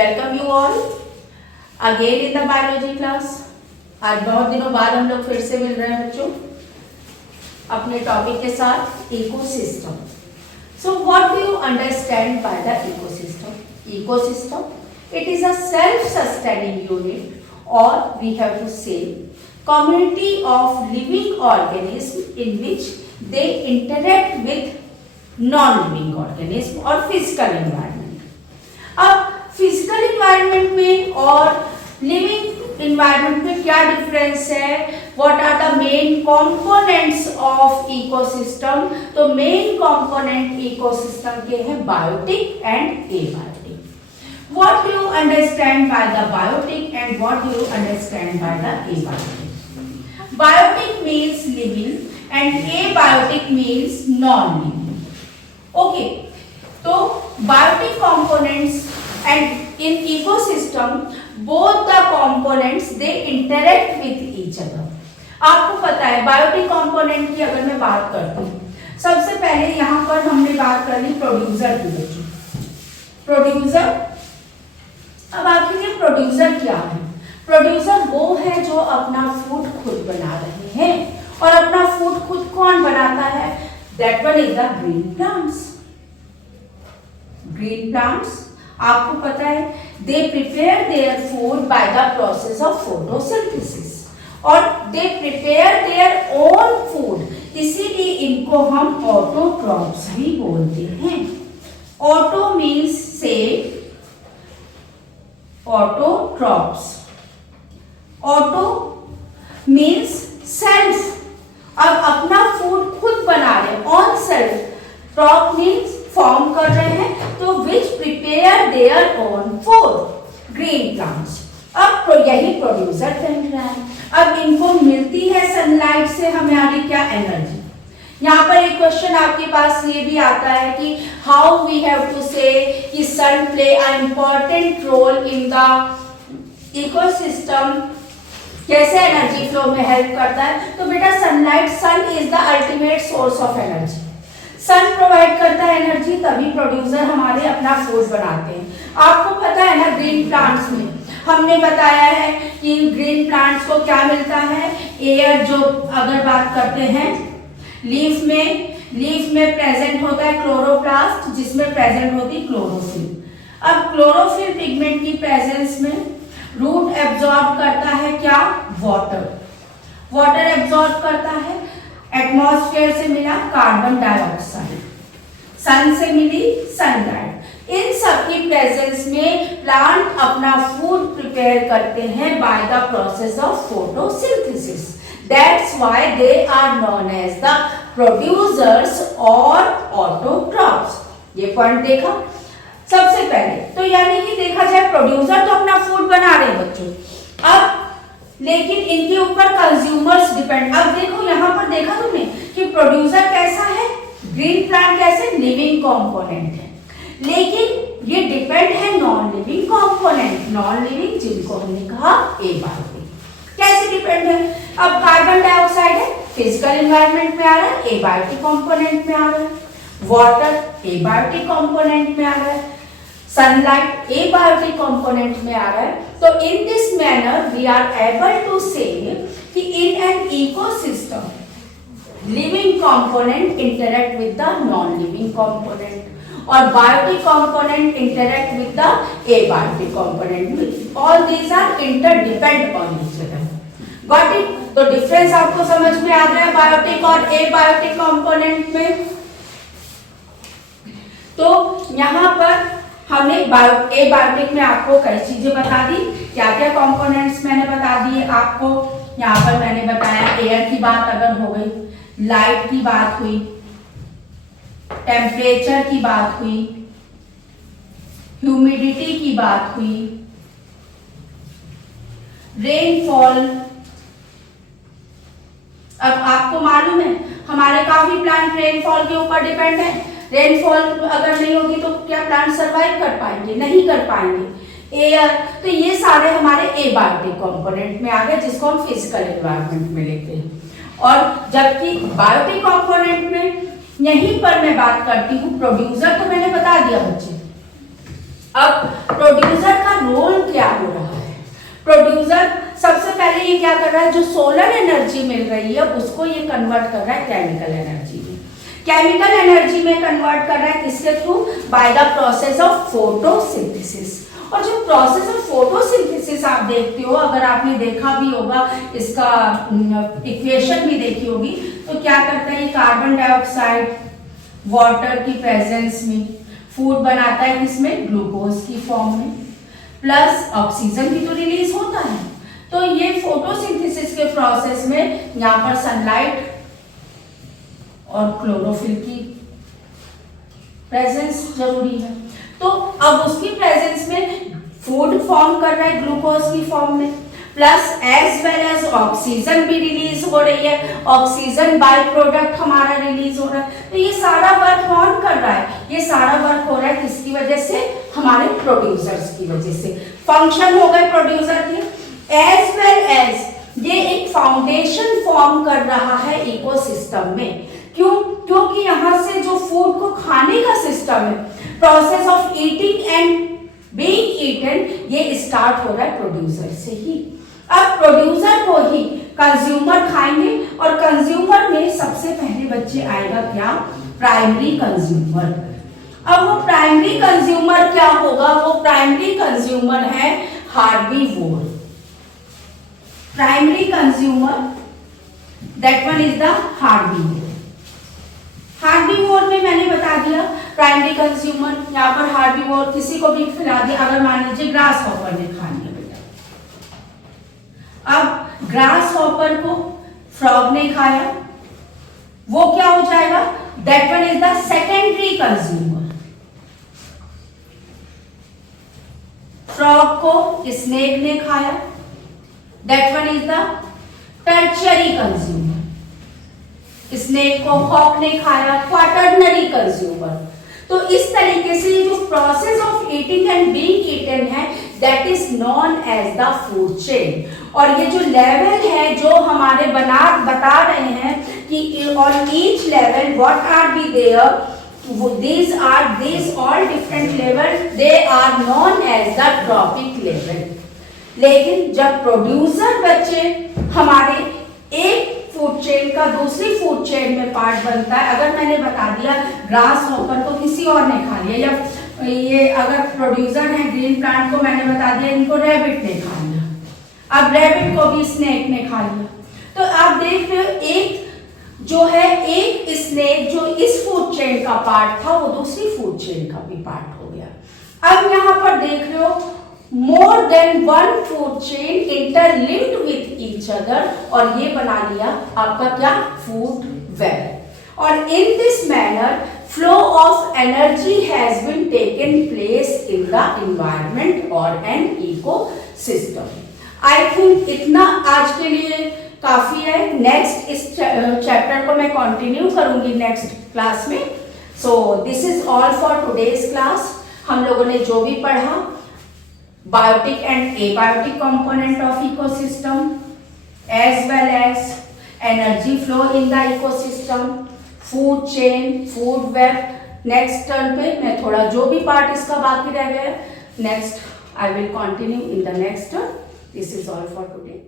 Welcome you all again in the biology class. आज बहुत दिनों बाद हम लोग फिर से मिल रहे हैं बच्चों अपने टॉपिक के साथ ecosystem. So what do you understand by the ecosystem? Ecosystem, it is a self-sustaining unit, or we have to say community of living organisms in which they interact with non-living organism or physical environment. अब physical environment में और living environment में क्या difference है? What are the main components of ecosystem? तो main component ecosystem के हैं biotic and abiotic. What do you understand by the biotic and what do you understand by the abiotic? Biotic means living and abiotic means non-living. Okay, so biotic components and in ecosystem both the components they interact with each other. आपको पता है biotic component की अगर मैं बात करती हूँ, सबसे पहले यहाँ पर हमने बात कर ली प्रोड्यूसर की बच्चों। प्रोड्यूसर, अब आखिर ये प्रोड्यूसर क्या है? प्रोड्यूसर वो है जो अपना फूड खुद बना रहे हैं, और अपना फूड खुद कौन बनाता है? That one is the green plants. Green plants आपको पता है they prepare their food by the process of photosynthesis, और they prepare their own food, इसीलिए इनको हम ऑटोट्रॉप्स भी बोलते हैं। ऑटो मीन्स सेव, ऑटोट्रॉप्स। ऑटो मीन्स सेल्फ, अब अपना फूड खुद बना रहे हैं, own self. Troph means form कर रहे हैं, तो which prepare their own food, green plants. अब यही प्रोड्यूसर बन रहा है। अब इनको मिलती है सनलाइट से हमारी क्या एनर्जी। यहाँ पर एक क्वेश्चन आपके पास ये भी आता है कि how we have to say कि sun play a important role in the ecosystem, कैसे एनर्जी फ्लो में हेल्प करता है? तो बेटा sunlight, sun is the ultimate source of energy. Sun provide करता है एनर्जी, तभी प्रोड्यूसर हमारे अपना फूड बनाते हैं। आपको पता है ना ग्रीन प्लांट्स में हमने बताया है कि ग्रीन प्लांट्स को क्या मिलता है? एयर। जो अगर बात करते हैं लीफ में प्रेजेंट होता है क्लोरोप्लास्ट, जिसमें प्रेजेंट होती है क्लोरोफिल। अब क्लोरोफिल पिगमेंट की प्रेजेंस में रूट एब्जॉर्ब करता है क्या? वाटर एब्जॉर्ब करता है। एटमॉस्फेयर से मिला कार्बन डाइऑक्साइड, सन से मिली सनलाइट। इन सब की प्रेजेंस में प्लांट अपना फूड प्रिपेयर करते हैं bye the process of photosynthesis. That's why they are known as the producers or autotrophs. ये पॉइंट देखा सबसे पहले। तो यानी कि देखा जाए प्रोड्यूसर तो अपना फूड बना रहे हैं बच्चों, अब लेकिन इनके ऊपर कंज्यूमर्स डिपेंड। अब देखो यहाँ पर देखा तुमने कि प्रोड्यूसर कैसा है? ग्रीन प्लांट कैसे? लिविंग कंपोनेंट है, लेकिन ये डिपेंड है non living component, non living जिनको हमने कहा एबायोटिक। कैसे डिपेंड है? अब कार्बन डाइऑक्साइड है, फिजिकल एनवायरनमेंट में आ रहा है, एबायोटिक कंपोनेंट में आ रहा है। वाटर एबायोटिक कंपोनेंट में आ रहा है, सनलाइट एबायोटिक कंपोनेंट में आ रहा है। तो in this manner we are able to say कि in an ecosystem living component interact with the non living component, और biotic component interact with the abiotic component. All these are interdepend on each other. Got it? तो difference आपको समझ में आ रहा है biotic और abiotic component में। तो यहाँ पर हमने एबायोटिक में आपको कई चीजें बता दी, क्या क्या कंपोनेंट्स मैंने बता दिए आपको। यहाँ पर मैंने बताया एयर की बात अगर हो गई, लाइट की बात हुई, टेम्परेचर की बात हुई, ह्यूमिडिटी की बात हुई, रेनफॉल। अब आपको मालूम है हमारे काफी प्लांट रेनफॉल के ऊपर डिपेंड है। रेनफॉल अगर नहीं होगी तो क्या प्लांट सरवाइव कर पाएंगे? नहीं कर पाएंगे। एयर, तो ये सारे हमारे एबायोटिक कंपोनेंट में आ गए, जिसको हम फिजिकल एनवायरनमेंट में लेते हैं। और जबकि बायोटिक कंपोनेंट में यहीं पर मैं बात करती हूँ प्रोड्यूसर, तो मैंने बता दिया बच्चे। अब प्रोड्यूसर का रोल क्या हो रहा है? प्रोड्यूसर सबसे पहले ये क्या कर रहा है, जो सोलर एनर्जी मिल रही है उसको ये कन्वर्ट कर रहा है केमिकल एनर्जी में। केमिकल एनर्जी में कन्वर्ट कर रहा है किसके through? Bye the process of photosynthesis. और जो प्रोसेस ऑफ फोटोसिंथेसिस आप देखते हो, अगर आपने देखा भी होगा, इसका इक्वेशन भी देखी होगी, तो क्या करता है, कार्बन डाइऑक्साइड वाटर की प्रेजेंस में फूड बनाता है, किसमें? ग्लूकोज की फॉर्म में, प्लस ऑक्सीजन भी तो रिलीज होता है। तो ये फोटोसिंथेसिस के प्रोसेस में यहाँ पर सनलाइट और क्लोरोफिल की प्रेजेंस जरूरी है। तो अब उसकी प्रेजेंस में फूड फॉर्म कर रहा है ग्लूकोज की फॉर्म में, plus as well as oxygen भी रिलीज हो रही है, ऑक्सीजन बाय प्रोडक्ट हमारा रिलीज हो रहा है। तो ये सारा वर्क कौन कर रहा है? ये सारा वर्क हो रहा है किसकी वजह से? हमारे प्रोड्यूसर्स की वजह से। फंक्शन हो गए प्रोड्यूसर के, एज वेल एज ये एक फाउंडेशन फॉर्म कर रहा है इकोसिस्टम में। क्यों? क्योंकि यहां से जो फूड को खाने का सिस्टम है, process of eating and being eaten, ये स्टार्ट हो रहा है प्रोड्यूसर से ही। अब प्रोड्यूसर को ही कंज्यूमर खाएंगे, और कंज्यूमर में सबसे पहले बच्चे आएगा क्या? Primary consumer. अब वो प्राइमरी कंज्यूमर क्या होगा? वो प्राइमरी कंज्यूमर है herbivore. Primary consumer, that one is the herbivore. Herbivore में मैंने बता दिया प्राइमरी कंज्यूमर, यहाँ पर हार्बीवोर किसी को भी खिला दिया। अगर मान लीजिए ग्रास हॉपर ने खा लिया बेटा, अब ग्रास हॉपर को फ्रॉग ने खाया, वो क्या हो जाएगा? That one is the secondary consumer. Frog को स्नेक ने खाया, that one is the tertiary consumer. Snake को हॉक ने खाया, क्वाटरनरी कंज्यूमर। तो इस तरीके से जो process of eating and being eaten है, that is known as the food chain. और ये जो लेवल है जो हमारे बता रहे हैं कि on each level what are be there, these all different level, they are known as the trophic level। लेकिन जब प्रोड्यूसर बच्चे हमारे एक फूड चेन का दूसरी फूड चेन में पार्ट बनता है, अगर मैंने बता दिया ग्रास हॉपर को किसी और ने खा लिया, या ये अगर प्रोड्यूसर है ग्रीन प्लांट को मैंने बता दिया इनको रैबिट ने खा लिया, अब रैबिट को भी स्नेक ने खा लिया। तो आप देख रहे हो एक जो है, एक स्नेक जो इस फूड चेन का पार्ट था वो दूसरी फूड चेन का भी पार्ट हो गया। अब यहाँ पर देख रहे हो more than one food chain interlinked with each other, और ये बना लिया आपका क्या? Food web. और in this manner flow of energy has been taken place in the environment और एन इकोसिस्टम। आई थिंक इतना आज के लिए काफी है। नेक्स्ट इस चैप्टर को मैं कंटिन्यू करूंगी नेक्स्ट क्लास में। So this is all for today's class. हम लोगों ने जो भी पढ़ा, biotic and abiotic component of ecosystem as well as energy flow in the ecosystem, food chain, food web. Next turn पे मैं थोड़ा जो भी पार्ट इसका बाकी रह गया next I will continue in the next turn. This is all for today.